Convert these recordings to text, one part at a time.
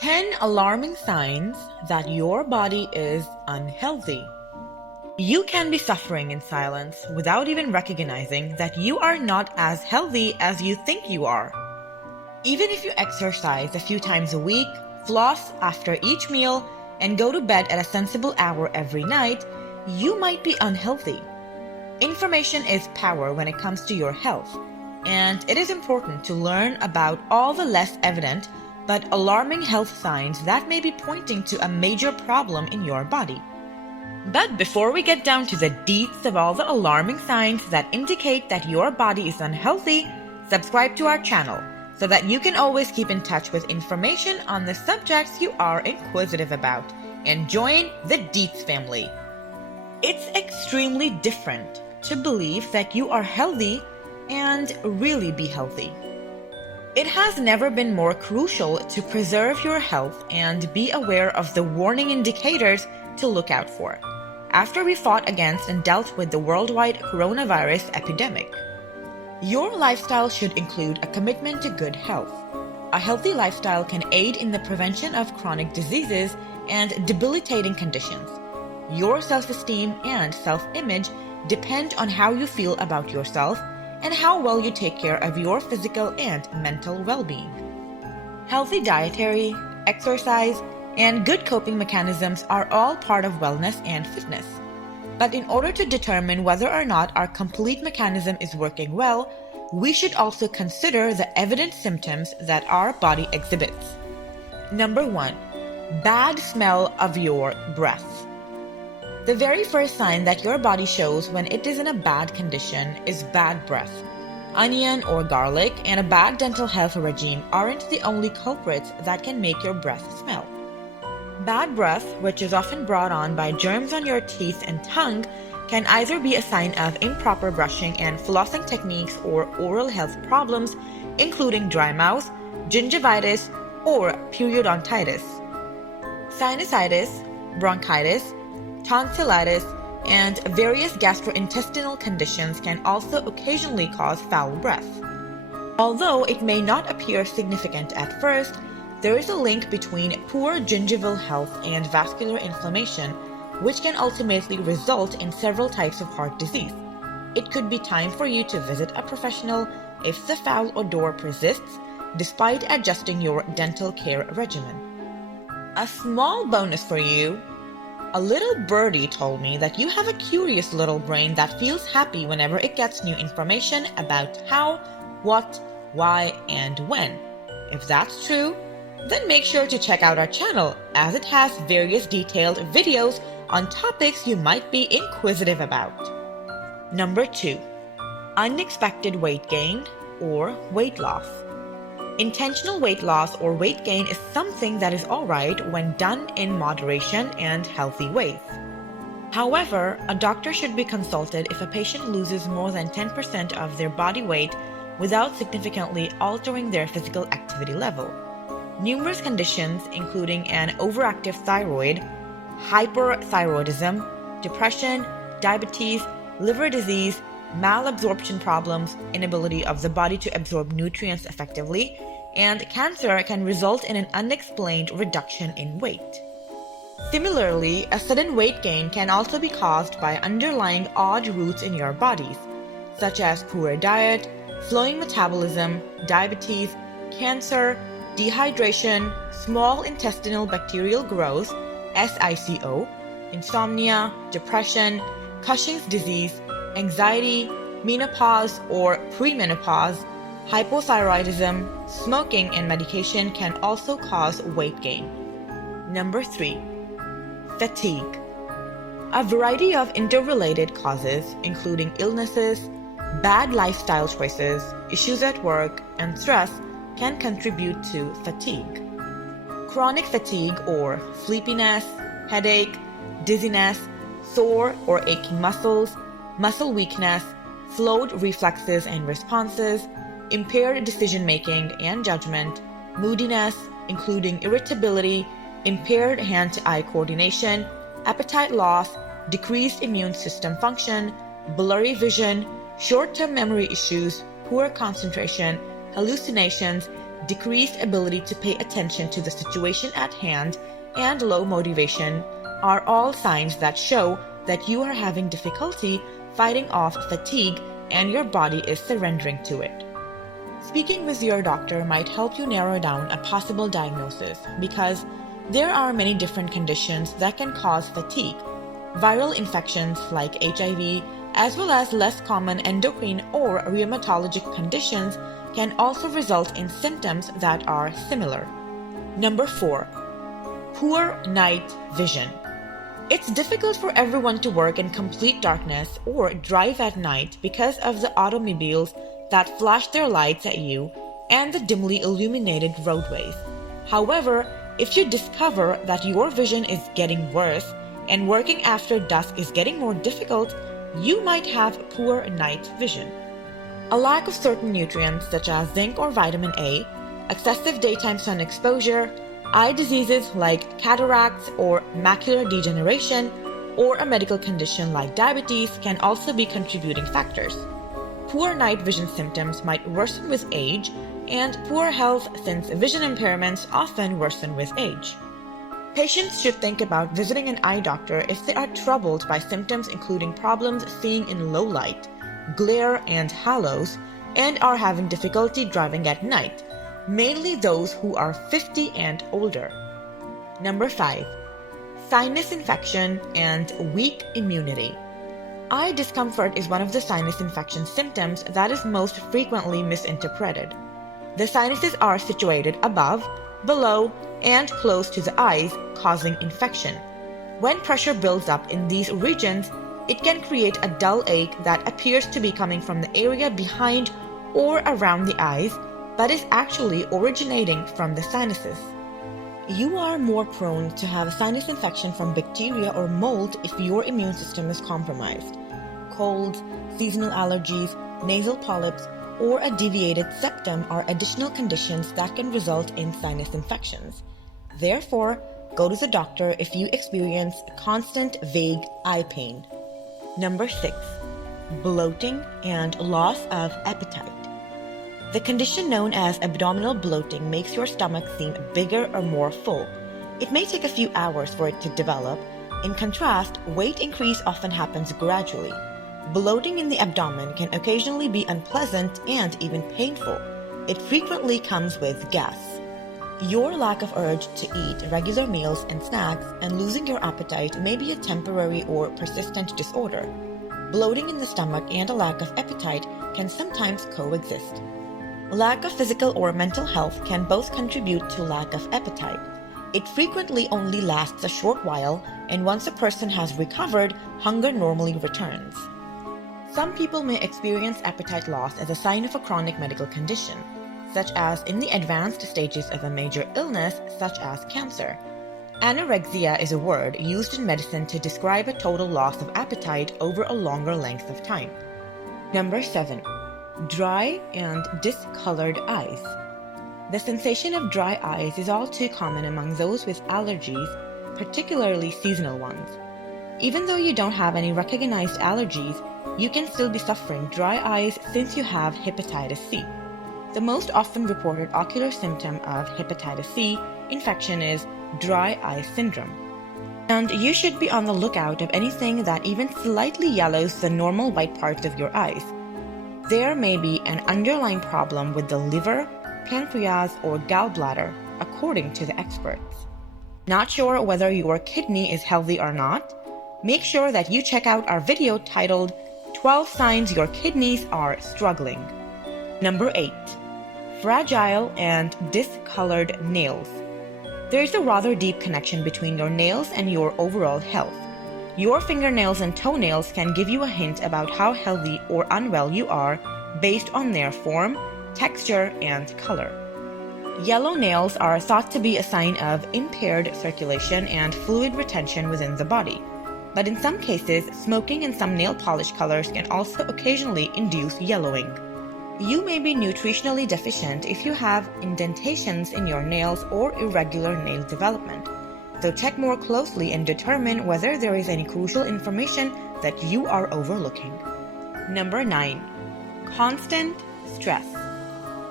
10 alarming signs that your body is unhealthy. You can be suffering in silence without even recognizing that you are not as healthy as you think you are. Even if you exercise a few times a week, floss after each meal, and go to bed at a sensible hour every night, you might be unhealthy. Information is power when it comes to your health, and it is important to learn about all the less evident but alarming health signs that may be pointing to a major problem in your body. But before we get down to the deets of all the alarming signs that indicate that your body is unhealthy, subscribe to our channel so that you can always keep in touch with information on the subjects you are inquisitive about and join the deets family. It's extremely different to believe that you are healthy and really be healthy. It has never been more crucial to preserve your health and be aware of the warning indicators to look out for after we fought against and dealt with the worldwide coronavirus epidemic. Your lifestyle should include a commitment to good health. A healthy lifestyle can aid in the prevention of chronic diseases and debilitating conditions. Your self-esteem and self-image depend on how you feel about yourself and how well you take care of your physical and mental well-being. Healthy dietary, exercise, and good coping mechanisms are all part of wellness and fitness. But in order to determine whether or not our complete mechanism is working well, we should also consider the evident symptoms that our body exhibits. Number 1. Bad smell of your breath. The very first sign that your body shows when it is in a bad condition is bad breath. Onion or garlic and a bad dental health regime aren't the only culprits that can make your breath smell. Bad breath, which is often brought on by germs on your teeth and tongue, can either be a sign of improper brushing and flossing techniques or oral health problems, including dry mouth, gingivitis, or periodontitis. Sinusitis, bronchitis, tonsillitis, and various gastrointestinal conditions can also occasionally cause foul breath. Although it may not appear significant at first, there is a link between poor gingival health and vascular inflammation, which can ultimately result in several types of heart disease. It could be time for you to visit a professional if the foul odor persists, despite adjusting your dental care regimen. A small bonus for you. A little birdie told me that you have a curious little brain that feels happy whenever it gets new information about how, what, why, and when. If that's true, then make sure to check out our channel as it has various detailed videos on topics you might be inquisitive about. Number 2. Unexpected weight gain or weight loss. Intentional weight loss or weight gain is something that is alright when done in moderation and healthy ways. However, a doctor should be consulted if a patient loses more than 10% of their body weight without significantly altering their physical activity level. Numerous conditions, including an overactive thyroid, hyperthyroidism, depression, diabetes, liver disease, malabsorption problems, inability of the body to absorb nutrients effectively, and cancer can result in an unexplained reduction in weight. Similarly, a sudden weight gain can also be caused by underlying odd roots in your bodies, such as poor diet, slowing metabolism, diabetes, cancer, dehydration, small intestinal bacterial growth, SICO, insomnia, depression, Cushing's disease, anxiety, menopause or premenopause, hypothyroidism, smoking, and medication can also cause weight gain. Number 3. Fatigue. A variety of interrelated causes, including illnesses, bad lifestyle choices, issues at work, and stress, can contribute to fatigue. Chronic fatigue or sleepiness, headache, dizziness, sore or aching muscles, muscle weakness, slowed reflexes and responses, impaired decision-making and judgment, moodiness, including irritability, impaired hand-to-eye coordination, appetite loss, decreased immune system function, blurry vision, short-term memory issues, poor concentration, hallucinations, decreased ability to pay attention to the situation at hand, and low motivation are all signs that show that you are having difficulty fighting off fatigue and your body is surrendering to it. Speaking with your doctor might help you narrow down a possible diagnosis because there are many different conditions that can cause fatigue. Viral infections like HIV, as well as less common endocrine or rheumatologic conditions, can also result in symptoms that are similar. Number 4. Poor night vision. It's difficult for everyone to work in complete darkness or drive at night because of the automobiles that flash their lights at you and the dimly illuminated roadways. However, if you discover that your vision is getting worse and working after dusk is getting more difficult, you might have poor night vision. A lack of certain nutrients such as zinc or vitamin A, excessive daytime sun exposure, eye diseases like cataracts or macular degeneration, or a medical condition like diabetes can also be contributing factors. Poor night vision symptoms might worsen with age, and poor health since vision impairments often worsen with age. Patients should think about visiting an eye doctor if they are troubled by symptoms including problems seeing in low light, glare, and halos, and are having difficulty driving at night, mainly those who are 50 and older. Number 5. Sinus infection and weak immunity. Eye discomfort is one of the sinus infection symptoms that is most frequently misinterpreted. The sinuses are situated above, below, and close to the eyes, causing infection. When pressure builds up in these regions, it can create a dull ache that appears to be coming from the area behind or around the eyes, but is actually originating from the sinuses. You are more prone to have a sinus infection from bacteria or mold if your immune system is compromised. Colds, seasonal allergies, nasal polyps, or a deviated septum are additional conditions that can result in sinus infections. Therefore, go to the doctor if you experience constant vague eye pain. Number 6. Bloating and loss of appetite. The condition known as abdominal bloating makes your stomach seem bigger or more full. It may take a few hours for it to develop. In contrast, weight increase often happens gradually. Bloating in the abdomen can occasionally be unpleasant and even painful. It frequently comes with gas. Your lack of urge to eat regular meals and snacks and losing your appetite may be a temporary or persistent disorder. Bloating in the stomach and a lack of appetite can sometimes coexist. Lack of physical or mental health can both contribute to lack of appetite. It frequently only lasts a short while, and once a person has recovered, hunger normally returns. Some people may experience appetite loss as a sign of a chronic medical condition, such as in the advanced stages of a major illness such as cancer. Anorexia is a word used in medicine to describe a total loss of appetite over a longer length of time. Number 7. Dry and discolored eyes. The sensation of dry eyes is all too common among those with allergies, particularly seasonal ones. Even though you don't have any recognized allergies, you can still be suffering dry eyes since you have hepatitis C. The most often reported ocular symptom of hepatitis C infection is dry eye syndrome. And you should be on the lookout of anything that even slightly yellows the normal white parts of your eyes. There may be an underlying problem with the liver, pancreas, or gallbladder, according to the experts. Not sure whether your kidney is healthy or not? Make sure that you check out our video titled 12 Signs Your Kidneys Are Struggling. Number 8. Fragile and discolored nails. There is a rather deep connection between your nails and your overall health. Your fingernails and toenails can give you a hint about how healthy or unwell you are based on their form, texture, and color. Yellow nails are thought to be a sign of impaired circulation and fluid retention within the body. But in some cases, smoking and some nail polish colors can also occasionally induce yellowing. You may be nutritionally deficient if you have indentations in your nails or irregular nail development. So check more closely and determine whether there is any crucial information that you are overlooking. Number 9. Constant stress.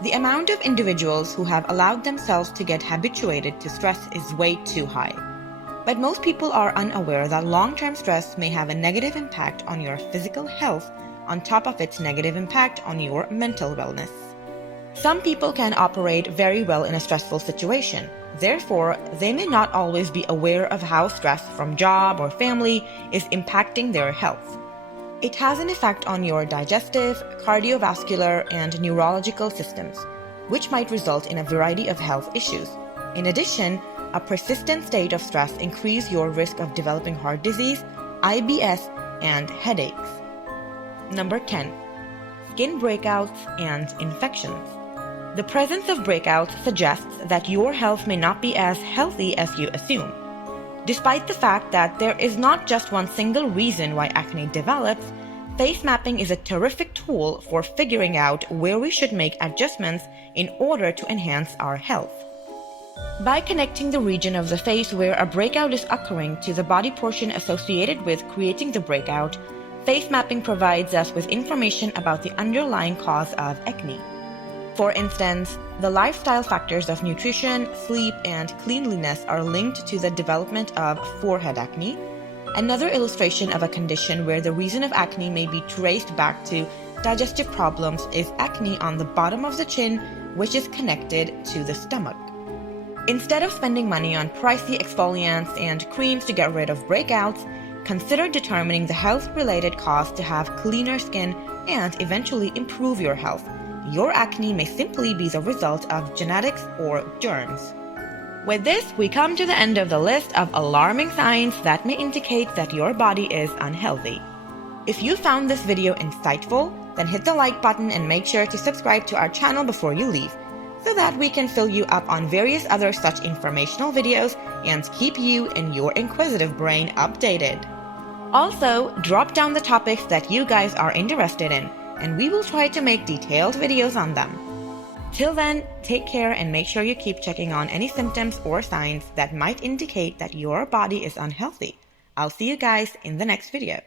The amount of individuals who have allowed themselves to get habituated to stress is way too high. But most people are unaware that long-term stress may have a negative impact on your physical health on top of its negative impact on your mental wellness. Some people can operate very well in a stressful situation. Therefore, they may not always be aware of how stress from job or family is impacting their health. It has an effect on your digestive, cardiovascular, and neurological systems, which might result in a variety of health issues. In addition, a persistent state of stress increases your risk of developing heart disease, IBS, and headaches. Number 10. Skin breakouts and infections. The presence of breakouts suggests that your health may not be as healthy as you assume. Despite the fact that there is not just one single reason why acne develops, face mapping is a terrific tool for figuring out where we should make adjustments in order to enhance our health. By connecting the region of the face where a breakout is occurring to the body portion associated with creating the breakout, face mapping provides us with information about the underlying cause of acne. For instance, the lifestyle factors of nutrition, sleep, and cleanliness are linked to the development of forehead acne. Another illustration of a condition where the reason of acne may be traced back to digestive problems is acne on the bottom of the chin, which is connected to the stomach. Instead of spending money on pricey exfoliants and creams to get rid of breakouts, consider determining the health-related cost to have cleaner skin and eventually improve your health. Your acne may simply be the result of genetics or germs. With this, we come to the end of the list of alarming signs that may indicate that your body is unhealthy. If you found this video insightful, then hit the like button and make sure to subscribe to our channel before you leave, so that we can fill you up on various other such informational videos and keep you and your inquisitive brain updated. Also, drop down the topics that you guys are interested in, and we will try to make detailed videos on them. Till then, take care and make sure you keep checking on any symptoms or signs that might indicate that your body is unhealthy. I'll see you guys in the next video.